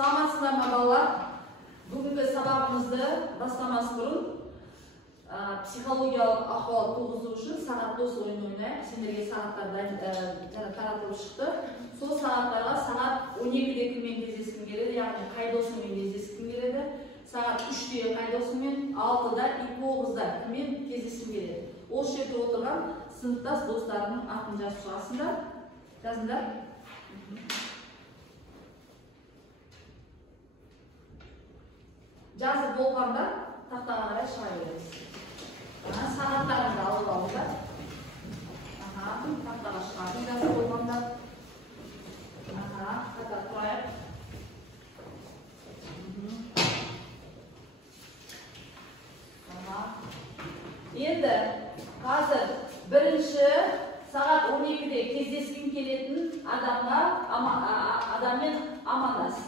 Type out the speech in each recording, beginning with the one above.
Саламатсыздарбы балалар? Бүгінгі сабағымызды бастамас бұрын психологиялық ахуал туғызу үшін сағат дос ойын ойнайық. Сендерге сағаттар таратылып шықты. Сол сағаттарға сағат 12-де кіммен кездескім келеді, яғни қай досымен кездескім келеді. Сағат 3-де қай досымен, 6-да и 9-да кіммен кездескім келеді. Ол жерде отырған сыныптас достарының атын жазып шығасыңдар. Жазыңдар. Жазып болғанда тақтаға қарай шыға береміз. Сағаттарыңды алып алыңдар. Тақтаға шығатын жазып болғанда. Қайта тұрайық. Енді қазір бірінші сағат 12-де кездескім келетін адаммен амандас.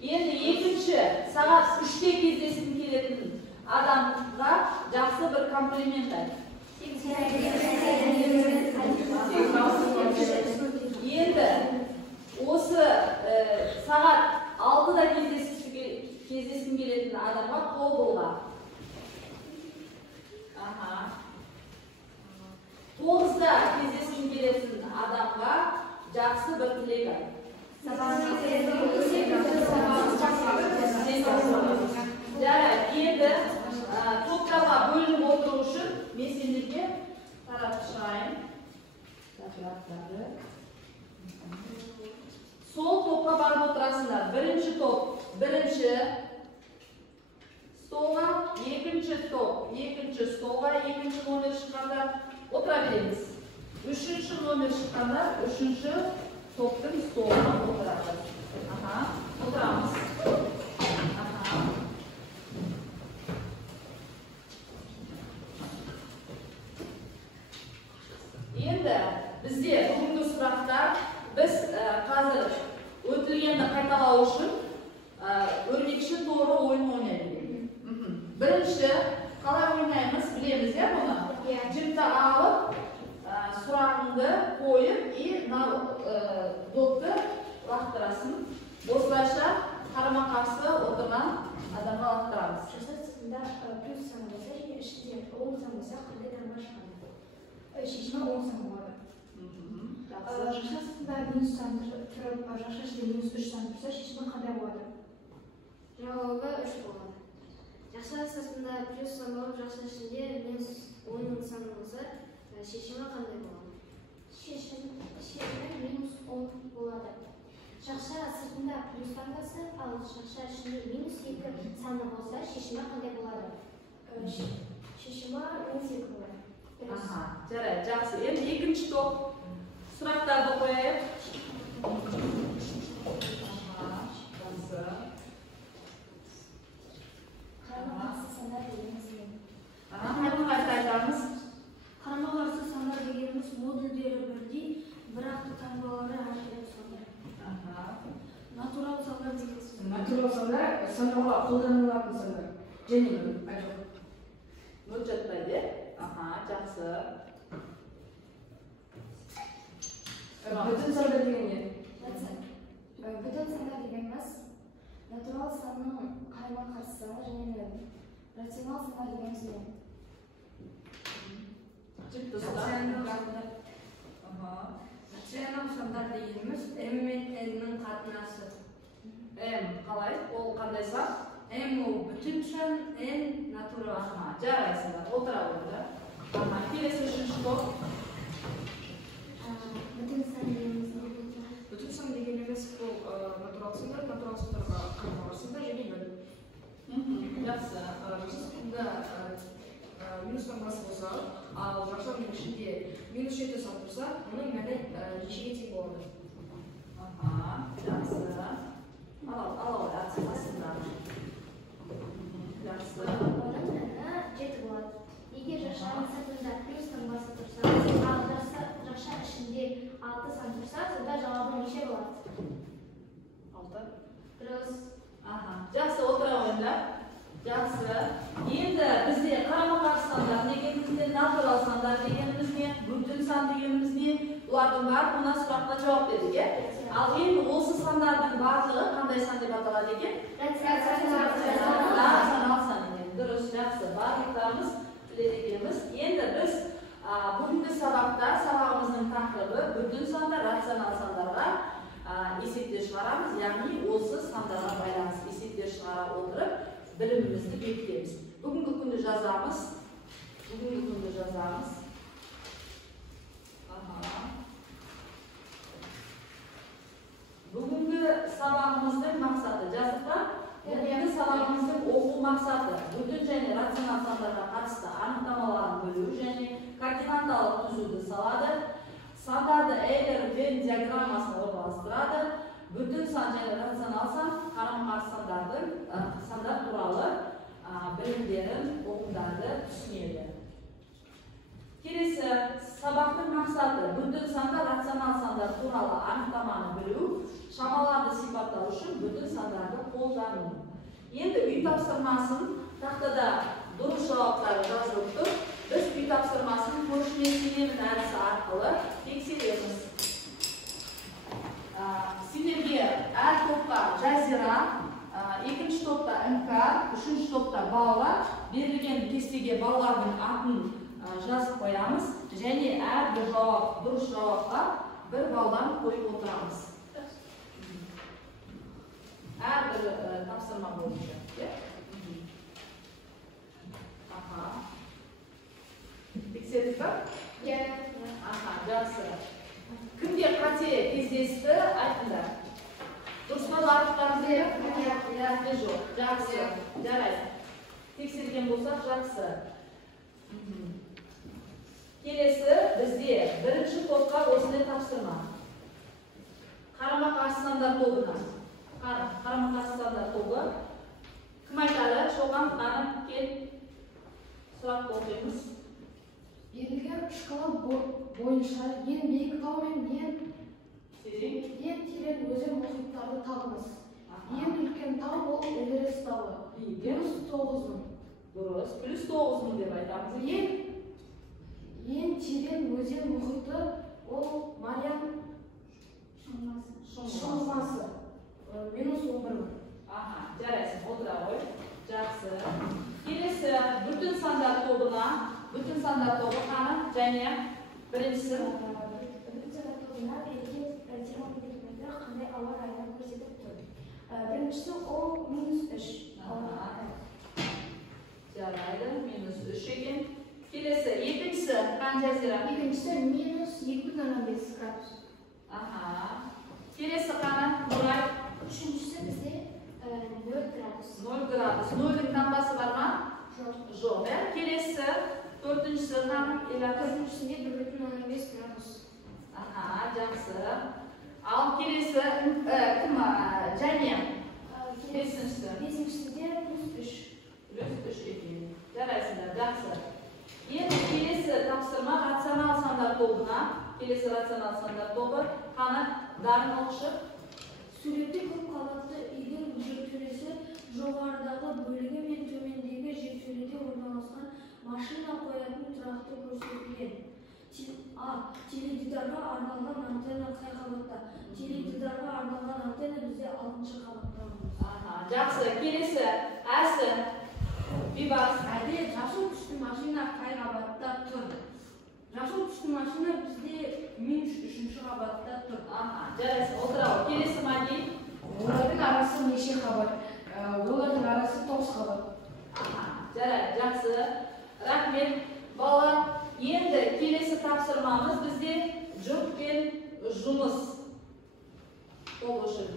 Енді екінші сағат 3-те кездескім келетін адамға жақсы бір комплимент айт. Енді осы сағат 6-да кездескім келетін адамға қол болға. 9-да кездескім келетін адамға жақсы бір тілек айт. Жарайды, енді топтарға бөлініп отыру үшін мен сендерге таратып шығайын. Сол топқа барып отырасыңдар. Бірінші топ, бірінші столға, екінші топ, екінші столға, екінші номер шыққанда отыра береміз. Үшінші номер шыққанда, үшінші топтың столына отырады. Отырамыз. Енді бізде бүгінгі сұрақта біз қазір өтілгенді қайталау үшін өрмекші торы ойын ойнаймыз. Бірінші қалай ойнаймыз білеміз, я мұны? Жіпті алып, сұрағыңды қойып, допты лақтырасың. Осылайша қарама-қарсы отырған адамға лақтырамыз. Жасасында плюс сан болса, және ішінде 10 сан болса, қандай таңға шығады? Шешімі 10 сан болады. Жасасында минус сан тұрып, жақша ішінде минус 3 сан тұрса, шешімі қандай болады? Жауабы 3 болады. Жақша жасасында плюс сан болып, жақша ішінде минус 10 сан болса, шешімі қандай болады? Шешімі минус 10 болады. Жақша сыртында плюс таңдасы, ал жақша ішінде минус 2 саны болса, шешімі қандай болады? Шешімі минус 2 болады. Жарайды, жақсы. Енді екінші топ сұрақтарды қояйық. Қарама-қарсы сандар дегеніміз не? Қарама-қарсы айтамыз. Қарама-қарсы сандар дегеніміз модульдері бірдей, бірақ таңбалары әртүрлі сандар. Натурал сандар дегеніміз. Натурал сандар санауға қолданылатын сандар. Және айтып. Мөт жатпайды. Жақсы. Бүтін сандар деген не? Бүтін сандар дегеніміз натурал санның қарама-қарсы саны және рационал сандар дегеніміз не? Рационал сандар дегеніміз m мен n-нің қатынасы. M қалай? Ол қандай сан? M ол бүтін сан, n натурал сан. Жарайсыңдар, отыра орында. Келесі үшінші топ. Бүтін сан дегеніміз не? Бүтін сан дегеніміз бұл натурал сандарға қарама-қарсында және нөл. Жақсы. Жасасында минус таңбасы болса, ал жақшаның ішінде минус 7 сан тұрса, оның мәні нешеге тең болады? Жақсы. Алау артықасында. Жақсы. Оның мәні 7 болады. Егер жақшаның сыртында плюс таңбасы тұрса, ал жақша ішінде 6 сан тұрса, сонда жауабы неше болады? 6. Плюс. Жақсы, отыра орында. Жақсы. Енді бізде қарама-қарсы сандар дегеніміз не, натурал сандар дегеніміз не, бүтін сан дегеніміз не, Ulardan bari buna suraqqa javob berdik. Al endi осы sandардың барлығы qanday san deb ataladi ekan? Ratsional san ekan. Durust, yaxshi. Bарлықтарımız biladi ekanmiz. Endi biz bugungi sabaqimizning taqribi butun sonlar, ratsional sanlarga esepte chiqaramiz, ya'ni o'zi sanlarga baylanib esepte chiqara o'tirib bilimimizni bekitamiz. Bugungi kunni yozamiz. Bugungi sabaqimizning maqsadi jazibda, bugungi sabaqimizning o'quv maqsadi butun және ratsional sanlarga қатысты aniqlamalarni bo'lish және koordinatалық түзуді салады. Sandarda Euler-Venn diagrammasini o'rnaштырады. Butun san және ratsional san qarama-qarshi sanlar turali bilimlerin o'qimlarni tushunadi. Kelesi sabaqning maqsadi butun sanda ratsional sanlar turali aniqlamani bilish, shamalarni sifatlash uchun butun sanlarni qo'llanu. Endi uy topshirmasini taxtada durust javoblari yozilib turib, biz uy topshirmasini ko'rishmaydigan narsa orqali tekshiramiz. Sizlarga har to'pqa jazira, ikkinchi to'pda inkar, uchinchi to'pda ballar berilgan kestaga ballarning atini жазып qo'yamiz. Және har bir javob, durust javobga bir baldan qo'yib o'tiramiz. Har bir topshirma bo'yicha. Tekshirdingizmi? Yaxshi. Kimga qancha kezdesdi aytinglar. Do'stlarlarimizga yo'q. Yaxshi. Jaraydi. Tekshirgan bo'lsak, yaxshi. Kelesi bizde birinchi to'pqa o'zini topshirma. Qarama-qarshi sanlar to'pidan. Qarama-qarshi sanlar to'pi. Kim aytadi? Sho'g'am qani kel. So'rab qo'yamiz. Berilgan shkala bo'yicha eng biik tog' men eng teran o'zar muhitlarni topamiz. Eng ulkan tog' bu Everest tog'i. +9,000. Durust. +9,000 deb aytamiz. Eng teran o'zar muhiti o Marian Sho'ng'asi. -11,000. Jaraysin, o'tira qo'y. Yaxshi. Kelesi butun sanlar to'pini qani? Және birinchisi qanday avval aynan ko'rsatib turdi. Birinchisi o -3. Jaraydi, -3 ekan. Kelesi ikkinchisi qanchasi? Ikkinchisi -2,5 gradus. Kelesi qani? Nuray. Uchinchisi bizda 0 gradus. 0 gradus. 0ning tambasi bormi? Yo'q. Kelesi to'rtinchisi qani? To'rtinchisiga 1,5 gradus. Yaxshi. Al kelesi kim? Және beshinchisiga +3. +3 ekan. Jaraysinlar, yaxshi. Endi kelesi topshirma ratsional sanlar to'pina. Kelesi ratsional sanlar to'pi qani? Darin o'qishib. Suratda ko'p qavatli uyning yerto'lasi jo'g'aridagi bo'ligi men tomondagi yerto'lada o'rnashgan mashina qo'yadigan turaqda ko'rsatilgan. Teledidarga arналган antenna qay qavatda? Teledidarga arналган antenna bizda 6-qavatda. Yaxshi. Kelesi asli Bibas. Жасыл түсті машина қай қабатта тұр? Жасыл түсті машина бізде -3 қабатта тұр. Жарайсың, отырау. Келесі Мади. Олардың арасы неше қабат? Олардың арасы 9 қабат. Жарайды, жақсы. Рахмет. Балалар, енді келесі тапсырмамыз бізде жүк пен жұмыс. Ол үшін.